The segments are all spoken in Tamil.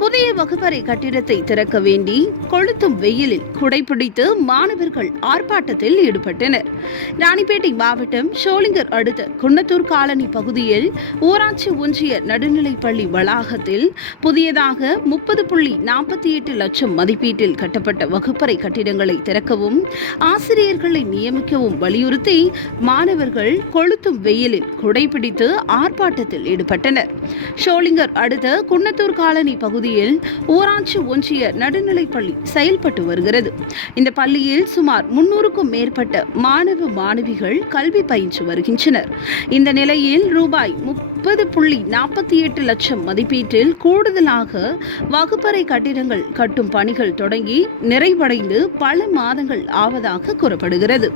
புதிய வகுப்பறை கட்டிடத்தை திறக்க வேண்டி கொளுத்தும் வெயிலில் குடைபிடித்து மாணவர்கள் ஆர்ப்பாட்டத்தில் ஈடுபட்டனர். ராணிப்பேட்டை மாவட்டம் ஷோலிங்கர் அடுத்த குன்னத்தூர் காலனி பகுதியில் ஊராட்சி ஒன்றிய நடுநிலைப்பள்ளி வளாகத்தில் புதியதாக முப்பது புள்ளி நாற்பத்தி எட்டு லட்சம் மதிப்பீட்டில் கட்டப்பட்ட வகுப்பறை கட்டிடங்களை திறக்கவும் ஆசிரியர்களை நியமிக்கவும் வலியுறுத்தி மாணவர்கள் கொளுத்தும் வெயிலில் குடைபிடித்து ஆர்ப்பாட்டத்தில் ஈடுபட்டனர். ஷோலிங்கர் அடுத்த குன்னத்தூர் காலனி பகுதி பகுதியில் ஊராட்சி ஒன்றிய நடுநிலைப்பள்ளி செயல்பட்டு வருகிறது. இந்த பள்ளியில் சுமார் முன்னூறுக்கும் மேற்பட்ட மாணவ மாணவிகள் கல்வி பயின்று வருகின்றனர். இந்த நிலையில் ரூபாய் முப்பது புள்ளி நாற்பத்தி எட்டு லட்சம் மதிப்பீட்டில் கூடுதலாக வகுப்பறை கட்டிடங்கள் கட்டும் பணிகள் தொடங்கி நிறைவடைந்து பல மாதங்கள் ஆவதாக கூறப்படுகிறது.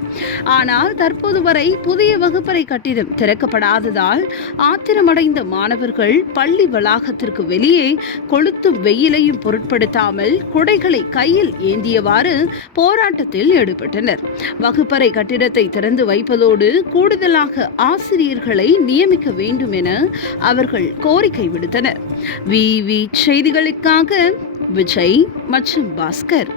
ஆனால் தற்போது வரை புதிய வகுப்பறை கட்டிடம் திறக்கப்படாததால் ஆத்திரமடைந்த மாணவர்கள் பள்ளி வளாகத்திற்கு வெளியே கொளுத்தும் வெயிலையும் பொருட்படுத்தாமல் குடைகளை கையில் ஏந்தியவாறு போராட்டத்தில் ஈடுபட்டனர். வகுப்பறை கட்டிடத்தை திறந்து வைப்பதோடு கூடுதலாக ஆசிரியர்களை நியமிக்க வேண்டும் என அவர்கள் கோரிக்கை விடுத்தனர். விவி செய்திகளுக்காக விஜய் மற்றும் பாஸ்கர்.